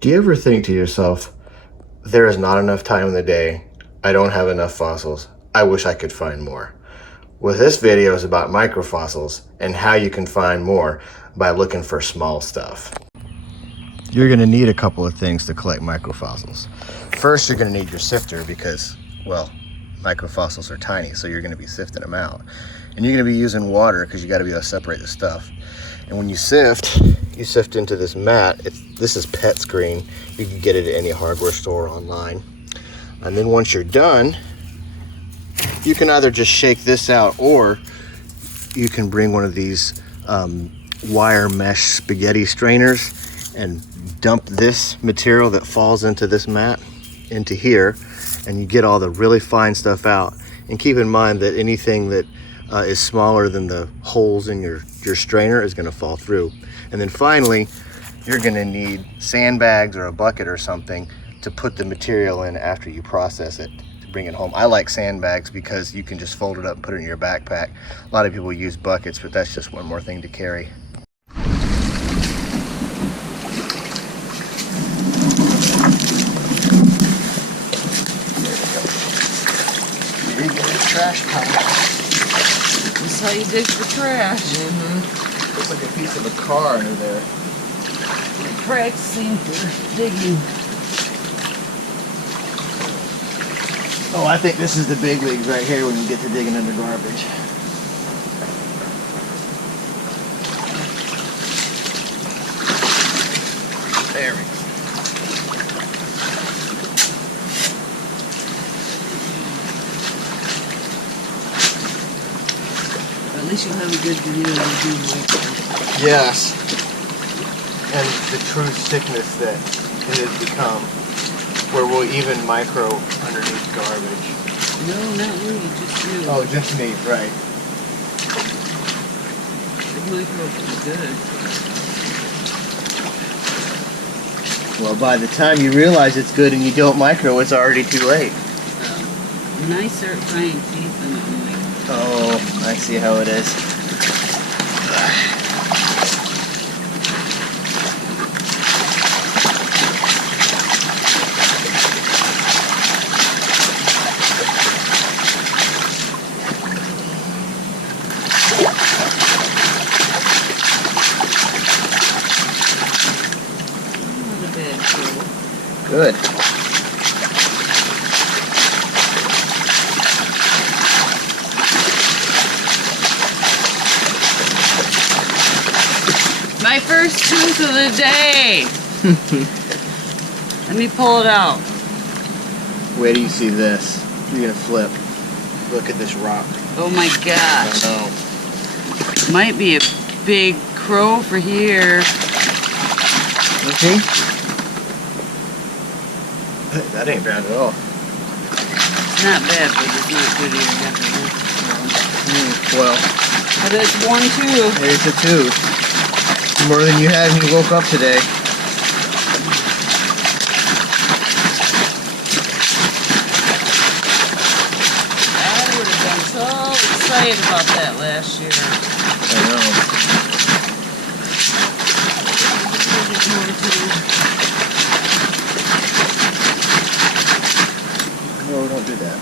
Do you ever think to yourself, there is not enough time in the day, I don't have enough fossils, I wish I could find more? Well, this video is about microfossils and how you can find more by looking for small stuff. You're going to need a couple of things to collect microfossils. First, you're going to need your sifter because, well, microfossils are tiny, so you're going to be sifting them out. And you're going to be using water because you got to be able to separate the stuff. And when you sift into this mat. This is pet screen. You can get it at any hardware store online. And then once you're done, you can either just shake this out, or you can bring one of these wire mesh spaghetti strainers and dump this material that falls into this mat into here, and you get all the really fine stuff out. And keep in mind that anything that is smaller than the holes in your strainer is going to fall through. And then finally, you're going to need sandbags or a bucket or something to put the material in after you process it to bring it home. I like sandbags because you can just fold it up and put it in your backpack. A lot of people use buckets, but that's just one more thing to carry. There you go. Trash pile. That's how you dig the trash. Looks like a piece of a car under there. Practicing for digging. Oh, I think this is the big leagues right here when you get to digging under garbage. There we go. At least you'll have a good view of the micro. Yes. And the true thickness that it has become, where we'll even micro underneath garbage. No, not really, just you. Oh, just me, right. The micro is good. Well, by the time you realize it's good and you don't micro, it's already too late. When I start frying teeth, I'm like, Oh, I see how it is. not a bad tool. Good. My first tooth of the day. Let me pull it out. Where do you see this? You're gonna flip. Look at this rock. Oh my gosh. Oh Might be a big crow for here. no. Okay. That ain't bad at all. It's not bad, but it's not good either. Well, But it's one too. there's a tooth. More than you had when you woke up today. I would have been so excited about that last year. I know. No, don't do that.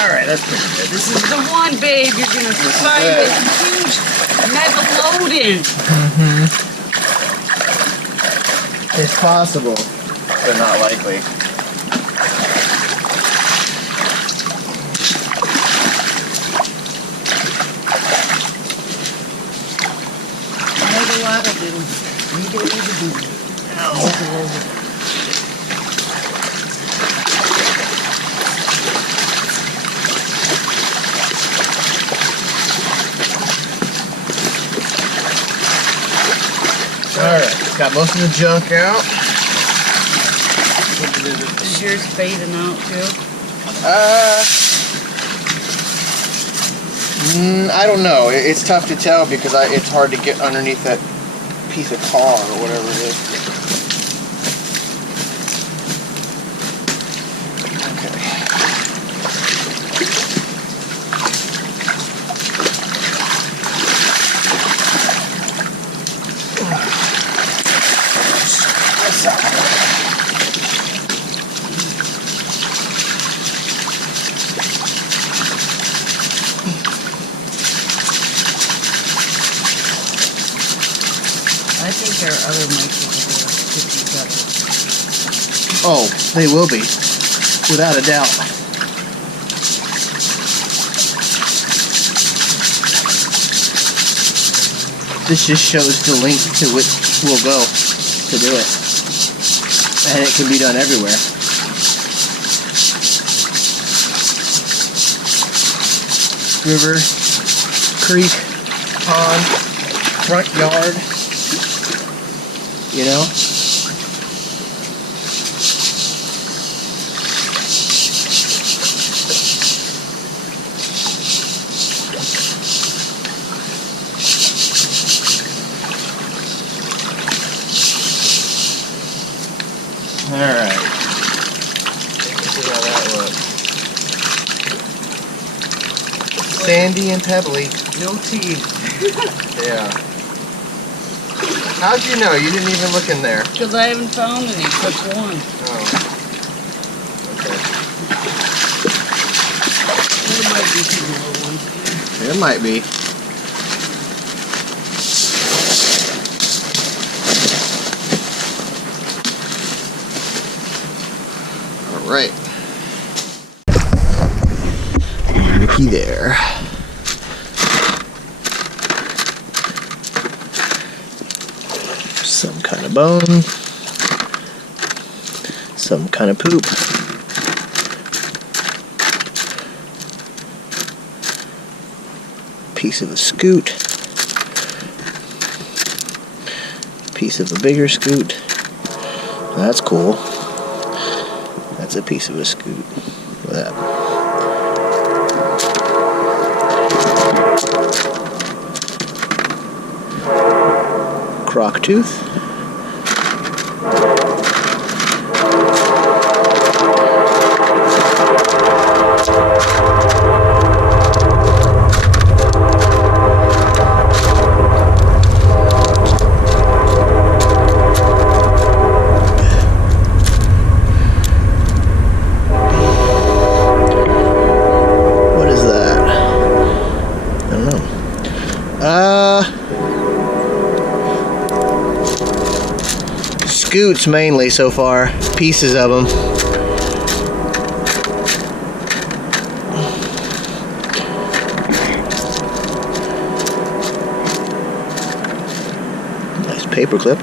Alright, that's pretty good. This is the one, babe. You're gonna find good. this huge megalodon. It's possible, but not likely. Megalodon. Alright, got most of the junk out. Is yours fading out too? I don't know. It's tough to tell because it's hard to get underneath that piece of tar or whatever it is. Okay. compare other microfossils to each other. Oh, they will be, without a doubt. This just shows the length to which we'll go to do it. And it can be done everywhere. River, creek, pond, front yard, you know? Alright. Let's see how that looks. Sandy and pebbly. No teeth. Yeah. How'd you know? You didn't even look in there. Because I haven't found any, except one. Oh. Okay. There might be some little ones. There might be. Alright. Looky there. Some kind of bone. Some kind of poop. Piece of a scoot. Piece of a bigger scoot. That's cool. That's a piece of a scoot. Look at that. Croc tooth. What is that? I don't know. Scoots mainly so far, pieces of them. Nice paper clip.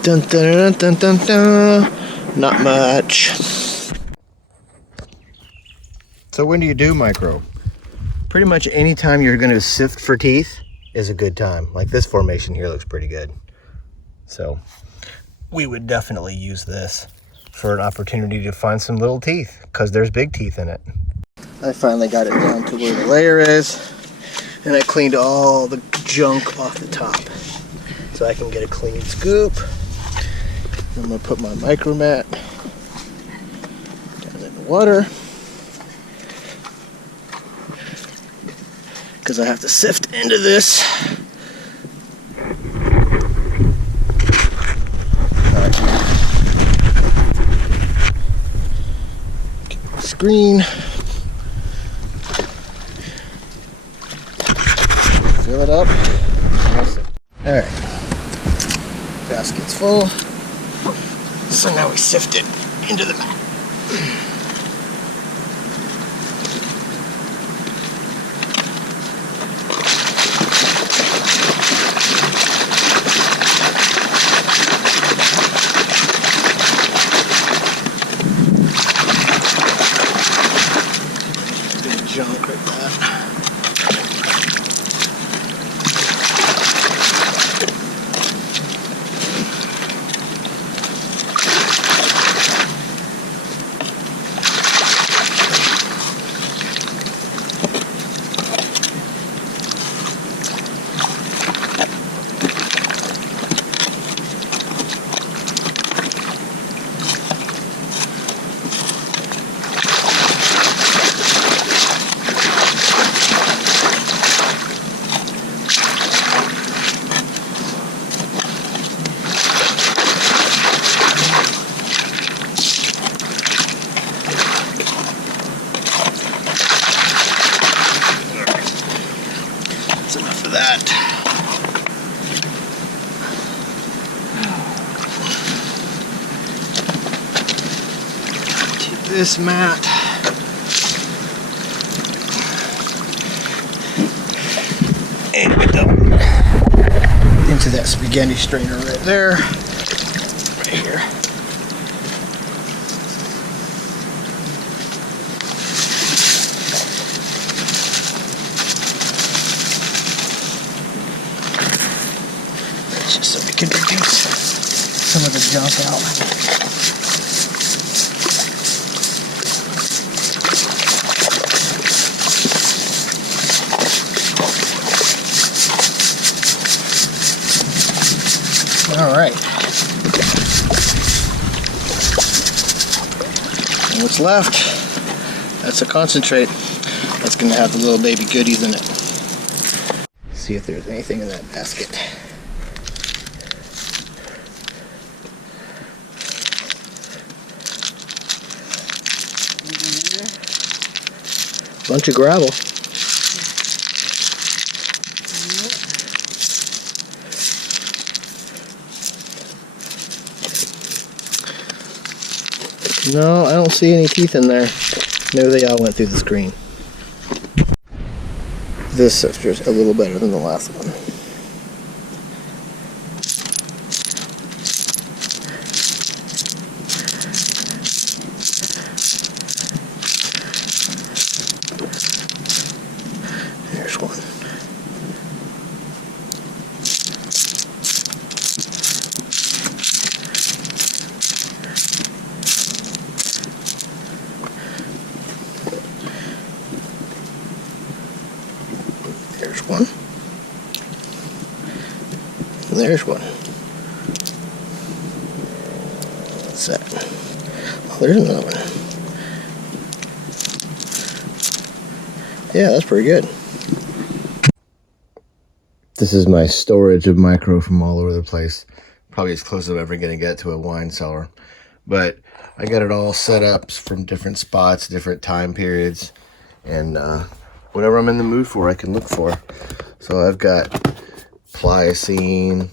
Dun, dun, dun, dun, dun. Not much. So when do you do micro? Pretty much any time you're going to sift for teeth. Is a good time. Like this formation here looks pretty good. So we would definitely use this for an opportunity to find some little teeth, because there's big teeth in it. I finally got it down to where the layer is, and I cleaned all the junk off the top. So I can get a clean scoop. I'm going to put my micro mat down in the water, because I have to sift into this. Alright. Screen. Fill it up. Alright. Basket's full. So now we sift it into the mat. Big junk like that. this mat. And we dump into that spaghetti strainer right there. Right here. That's just so we can reduce some of the junk out. All right. And what's left? That's a concentrate. That's going to have the little baby goodies in it. See if there's anything in that basket. Bunch of gravel. No, I don't see any teeth in there. Maybe they all went through the screen. This sifter's a little better than the last one. There's one. There's one. And there's one. What's that? Oh, there's another one. Yeah, that's pretty good. This is my storage of micro from all over the place. Probably as close as I'm ever going to get to a wine cellar. But I got it all set up from different spots, different time periods. And whatever I'm in the mood for, I can look for. So I've got Pliocene,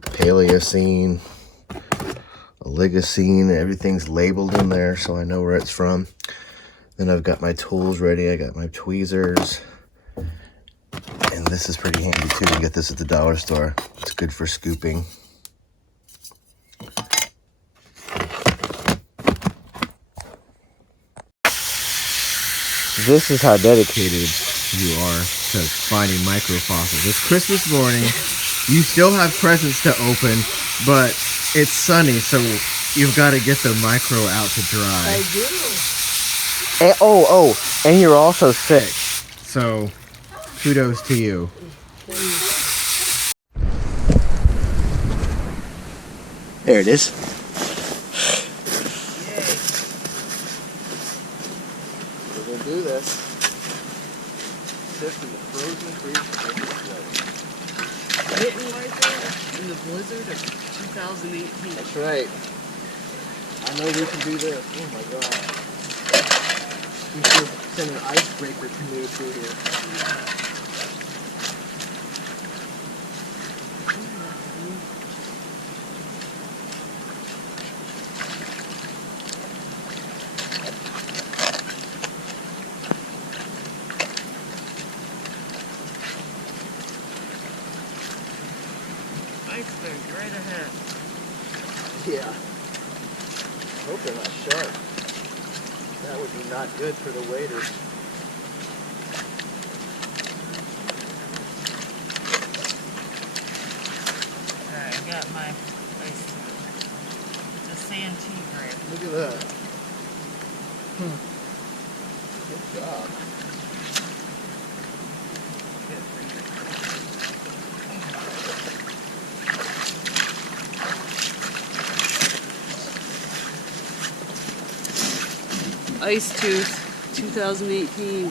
Paleocene, Oligocene. Everything's labeled in there so I know where it's from. Then I've got my tools ready. I got my tweezers. And this is pretty handy too. You can get this at the dollar store. It's good for scooping. This is how dedicated you are to finding microfossils. It's Christmas morning. You still have presents to open, but it's sunny, so you've got to get the micro out to dry. I do. And, and you're also sick. So, kudos to you. There it is. We're going to do this. Sifting the frozen creek. Hitting right there in the blizzard of 2018. That's right. I know we can do this. Oh my god. We should send an icebreaker canoe through here. Iceberg right ahead. Yeah. Hope they're not sharp. That would be not good for the waders. Alright, I got my ice. It's a sand tea grape. Look at that. Good job. Ice Tooth 2018.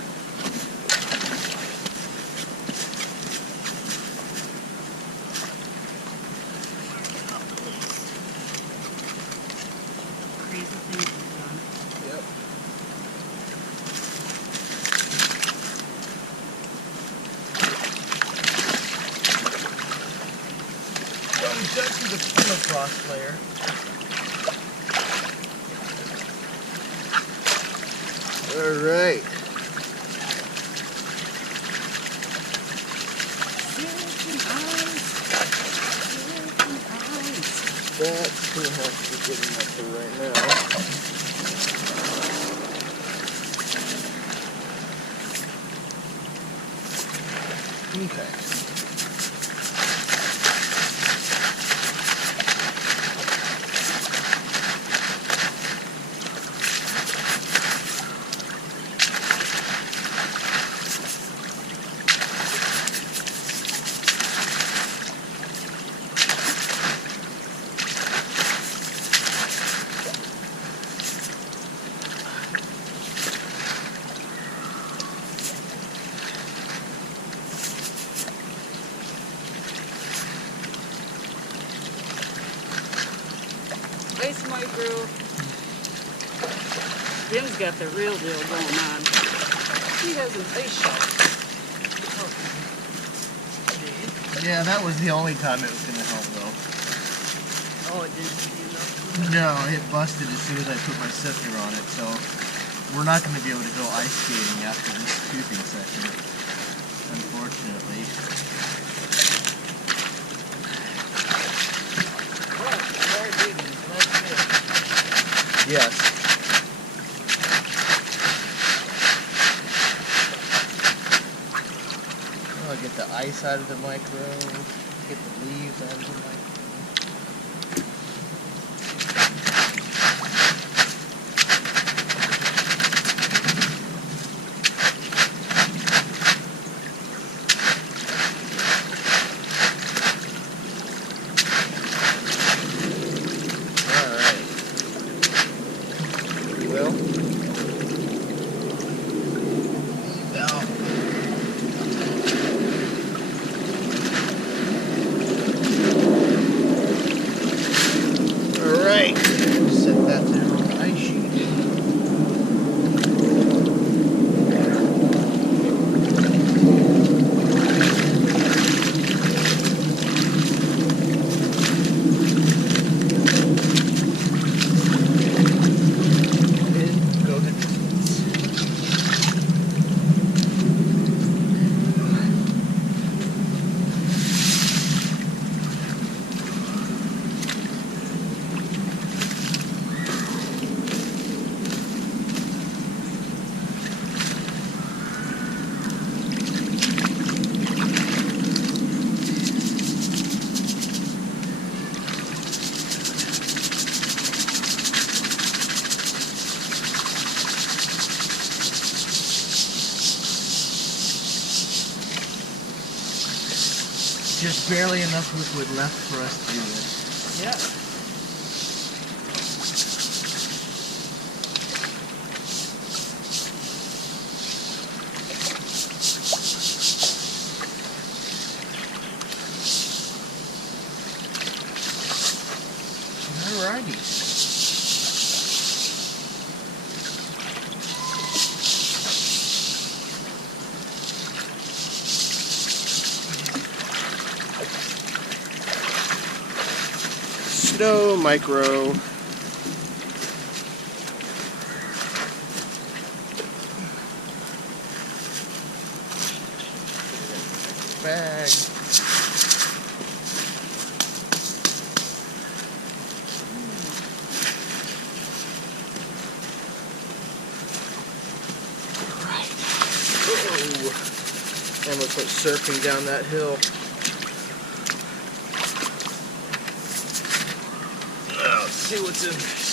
Crazy things we've done. Yep. Well, we got to the permafrost layer. Alright. That's gonna have to be good enough for right now. Okay. Ice micro. Jim's got the real deal going on. He has an ice shop. Yeah, that was the only time it was going to help though. Oh, it didn't stand up. No, it busted as soon as I put my sifter on it, so we're not going to be able to go ice skating after this tubing session, unfortunately. Yes. I'll get the ice out of the micro, get the leaves out of the micro. Set that there on the ice sheet. And go the distance. Just barely enough liquid left for us to do this. Yeah. Alrighty. Snow micro. Bag. Right. Oh. And let's go surfing down that hill. Let's see what's in this.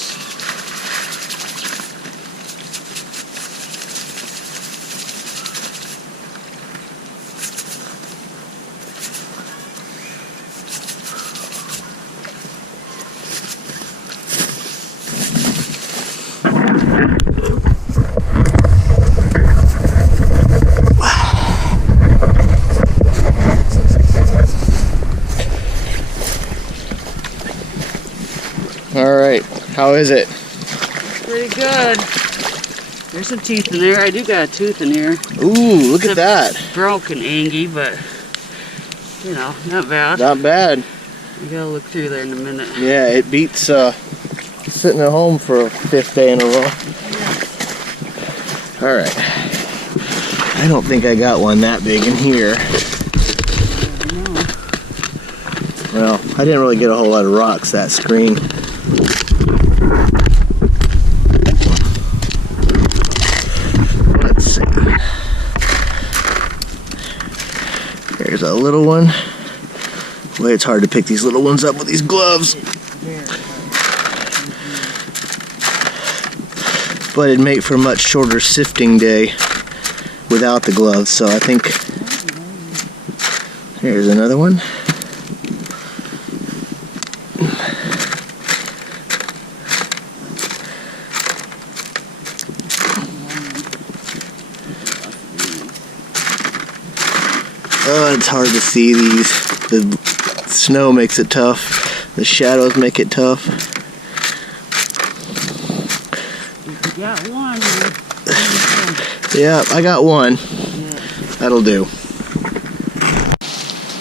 All right, how is it? Pretty good. There's some teeth in there. I do got a tooth in here. Ooh, look at that. Broken Angie, but you know, not bad. Not bad. I gotta look through there in a minute. Yeah, it beats sitting at home for a 5th day in a row. All right. I don't think I got one that big in here. Well, I didn't really get a whole lot of rocks that screen. Let's see. Here's a little one. Boy, it's hard to pick these little ones up with these gloves. But it'd make for a much shorter sifting day without the gloves, so I think here's another one. Oh, it's hard to see these. The snow makes it tough. The shadows make it tough. You got one. Yeah, I got one. Yeah. That'll do.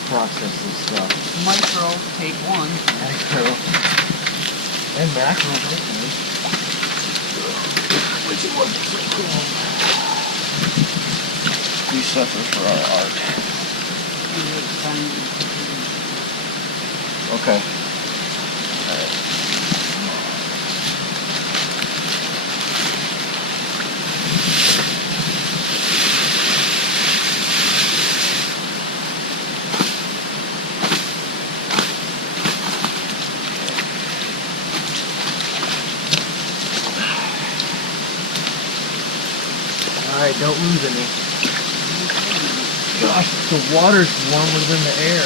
Process this stuff. Micro, take one. Micro. And macro. Which one? We suffer for our art. Okay. Alright. Alright, don't lose any. Gosh, the water's warmer than the air.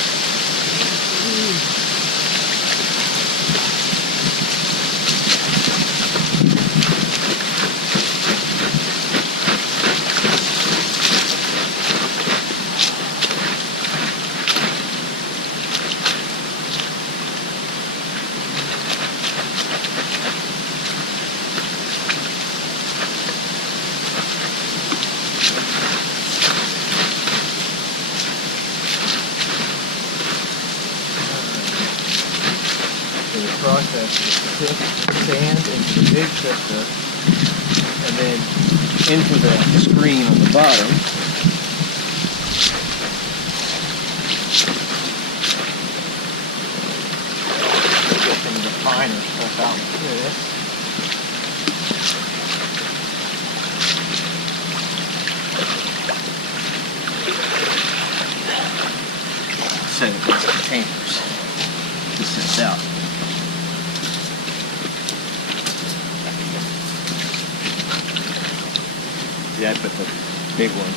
Process is sift sand into the big sifter and then into the screen on the bottom. Get some of the finer stuff out with this. Set it in these containers to sift out. Yeah, I put the big one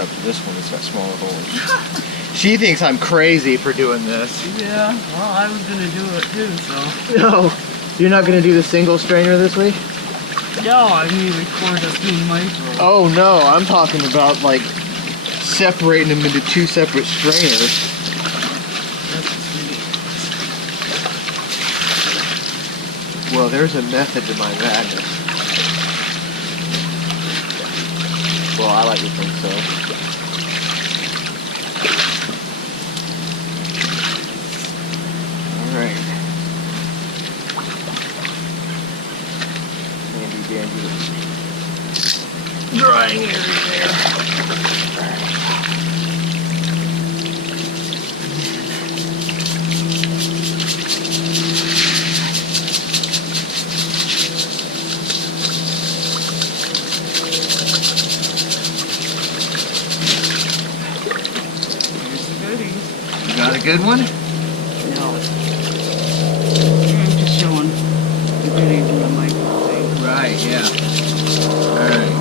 up to this one. It's got smaller holes. She thinks I'm crazy for doing this. Yeah, well, I was gonna do it too, so. No, you're not gonna do the single strainer this week? No, I mean record a few micro. Oh no, I'm talking about like separating them into two separate strainers. That's sweet. Well, there's a method to my madness. Well, I like to think so. Alright. Handy dandy. Drying area there. Got a good one? No. I'm just showing the goodies in the micro thing. Right, yeah. Alright.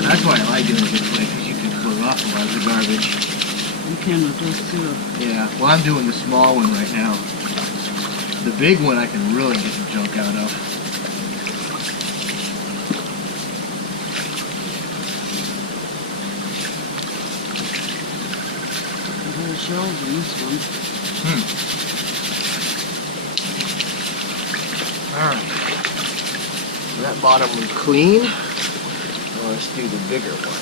That's why I like doing it this way, because you can close off a lot of the garbage. You can with this too. Yeah, well I'm doing the small one right now. The big one I can really get the junk out of. There's shells in this one. Alright. So that bottom was clean. Now let's do the bigger one.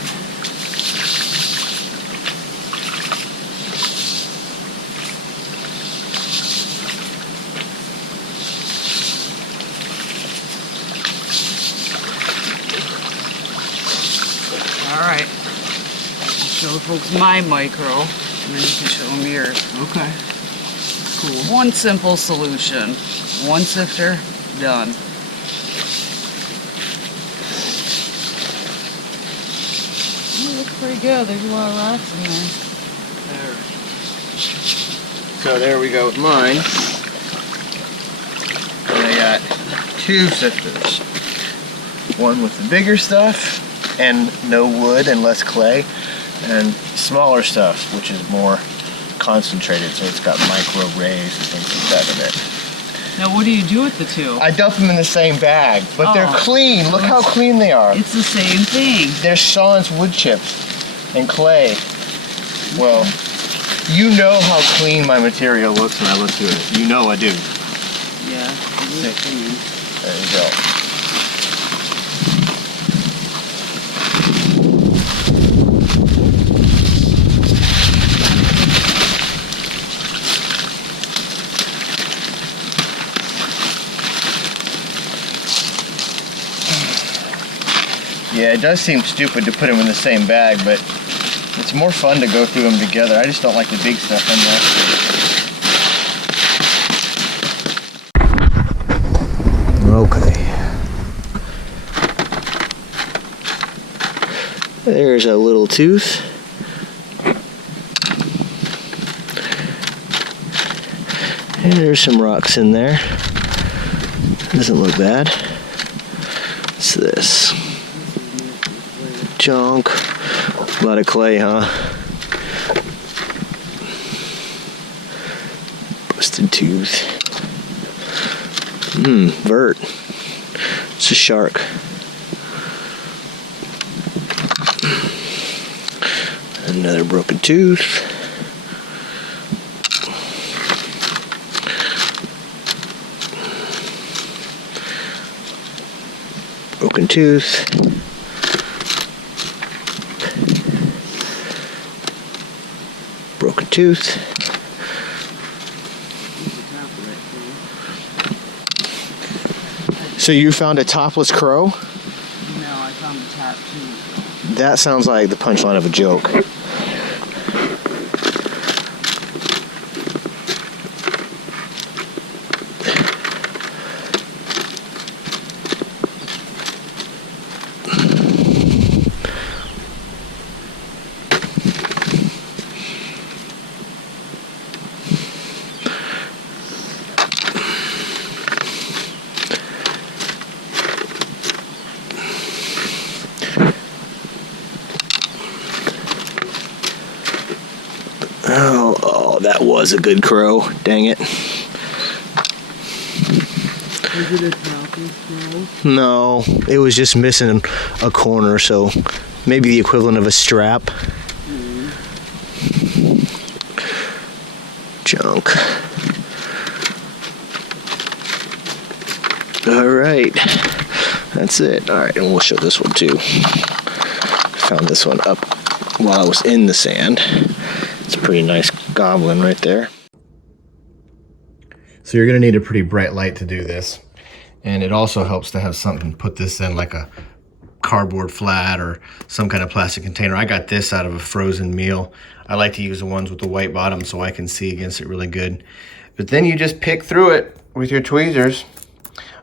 Alright. Show folks my micro, and then you can show them yours. Okay. Cool. One simple solution. One sifter, done. Oh, it looks pretty good. There's a lot of rocks in there. So there we go with mine. And I got 2 sifters. One with the bigger stuff and no wood and less clay, and smaller stuff, which is more concentrated, so it's got micro rays and things like that in it. Now what do you do with the 2? I dump them in the same bag, but they're Oh. clean. Look how clean they are. It's the same thing. They're Sean's wood chips and clay. Well, you know how clean my material looks when I look through it. You know I do. Yeah, it is clean. There you go. Yeah, it does seem stupid to put them in the same bag, but it's more fun to go through them together. I just don't like the big stuff in there. Okay. There's a little tooth. And there's some rocks in there. Doesn't look bad. What's this? Junk. A lot of clay, huh? Busted tooth. Vert. It's a shark. Another broken tooth. Broken tooth. Broken tooth. So you found a topless crow? No, I found the top 2. That sounds like the punchline of a joke. Oh, that was a good crow. Dang it. Is it a topless crow? No, it was just missing a corner, so maybe the equivalent of a strap. Junk. All right, that's it. All right, and we'll show this one too. Found this one up while I was in the sand. It's a pretty nice goblin right there. So you're gonna need a pretty bright light to do this. And it also helps to have something to put this in, like a cardboard flat or some kind of plastic container. I got this out of a frozen meal. I like to use the ones with the white bottom so I can see against it really good. But then you just pick through it with your tweezers.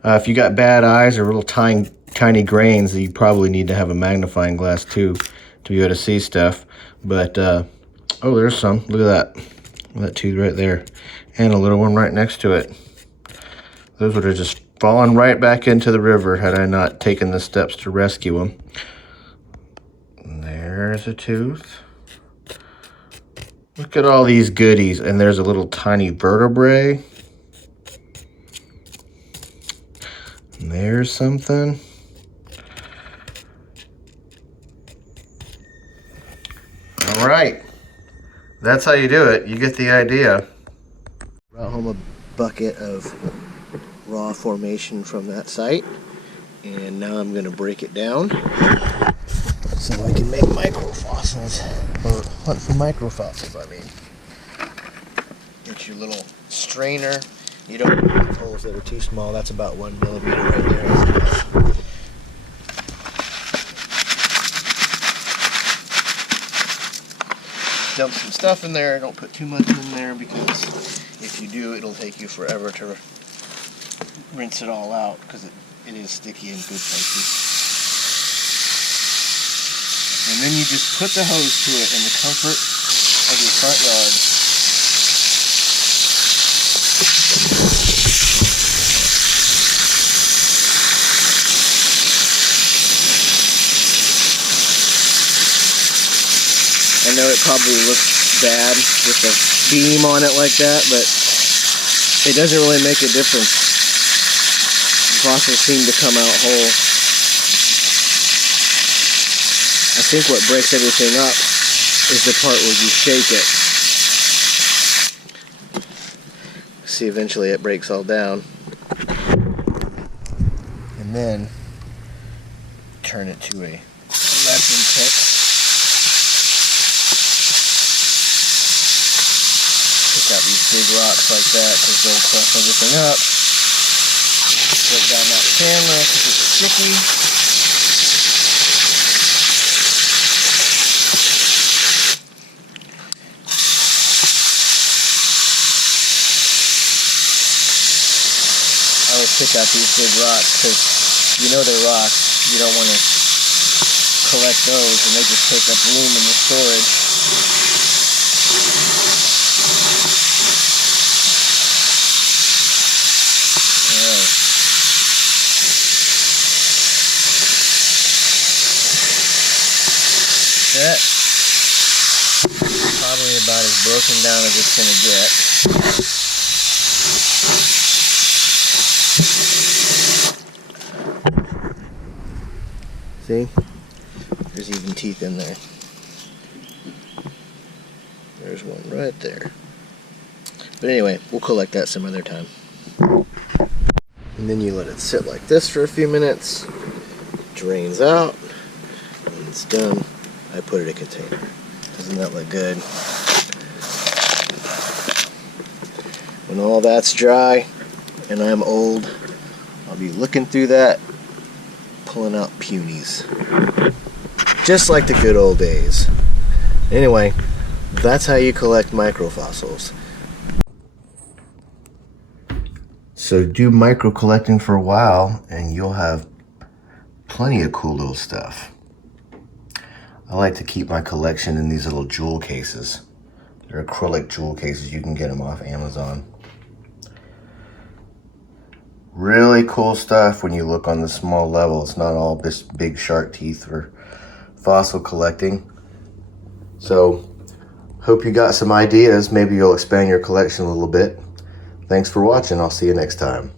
If you got bad eyes or little tiny grains, you probably need to have a magnifying glass too to be able to see stuff. But oh, there's some. Look at that tooth right there, and a little one right next to it. Those would have just fallen right back into the river had I not taken the steps to rescue them. And there's a tooth. Look at all these goodies, and there's a little tiny vertebrae. And there's something. All right, that's how you do it. You get the idea. home a bucket of raw formation from that site, and now I'm going to break it down so I can make microfossils, or hunt for microfossils, I mean. Get your little strainer. You don't have holes that are too small. That's about 1 millimeter right there. That's enough. Dump some stuff in there. Don't put too much in there, because if you do, it'll take you forever to rinse it all out, because it is sticky in good places. And then you just put the hose to it in the comfort of your front yard. I know it probably looks bad with the beam on it like that, but it doesn't really make a difference. Fossils seem to come out whole. I think what breaks everything up is the part where you shake it. See, eventually it breaks all down. And then turn it to a lesson pick. Pick out these big rocks like that, because they'll crush everything up. Put down that camera because it's sticky. I always pick out these big rocks because you know they're rocks. You don't want to collect those, and they just take up room in the storage. That probably about as broken down as it's going to get. See? There's even teeth in there. There's one right there. But anyway, we'll collect that some other time. And then you let it sit like this for a few minutes. Drains out. When it's done, I put it in a container. Doesn't that look good? When all that's dry and I'm old, I'll be looking through that, pulling out punies. Just like the good old days. Anyway, that's how you collect microfossils. So do micro collecting for a while and you'll have plenty of cool little stuff. I like to keep my collection in these little jewel cases. They're acrylic jewel cases. You can get them off Amazon. Really cool stuff when you look on the small level. It's not all this big shark teeth for fossil collecting. So, hope you got some ideas. Maybe you'll expand your collection a little bit. Thanks for watching. I'll see you next time.